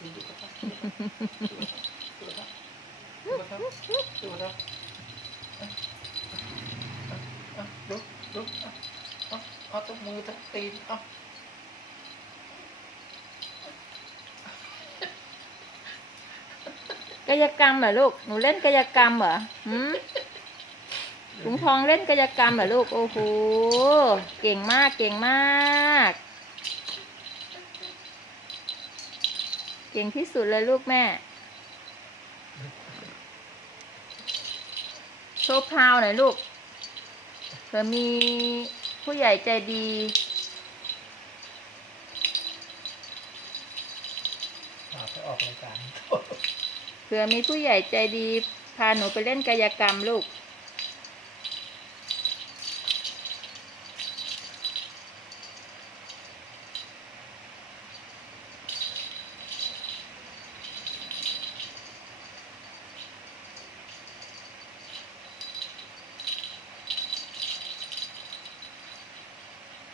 ดูดูครับดูครับดูครับดูครับดูดูเอาเอาตัวมือทั้งตีนเอากายกรรมเหรอลูก หนูเล่นกายกรรมเหรอหืมถุงทองเล่นกายกรรมเหรอลูก โอ้โห เก่งมาก เก่งมาก ก่งที่สุดเลยลูกแม่ โชว์พราวหน่อยลูกเผื่อมีผู้ใหญ่ใจดีเอาไปออกรายการเผื่อมีผู้ใหญ่ใจดี พาหนูไปเล่นกายกรรมลูก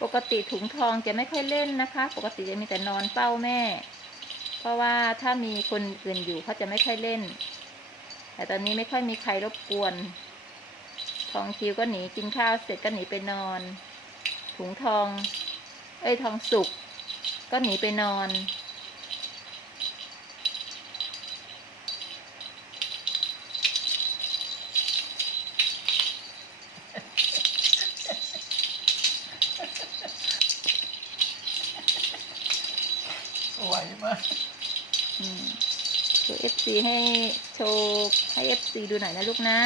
ปกติถุงทองจะไม่ค่อยเล่นนะคะ ปกติจะมีแต่นอนเฝ้าแม่ เพราะว่าถ้ามีคนอื่นอยู่เขาจะไม่ค่อยเล่น แต่ตอนนี้ไม่ค่อยมีใครรบกวน ทองคิวก็หนีกินข้าวเสร็จก็หนีไปนอน ถุงทอง เอ้ยทองสุกก็หนีไปนอน ไหวมากอืมโชว์เอฟซีให้โชว์ให้เอฟซีดูหน่อยนะลูกนะ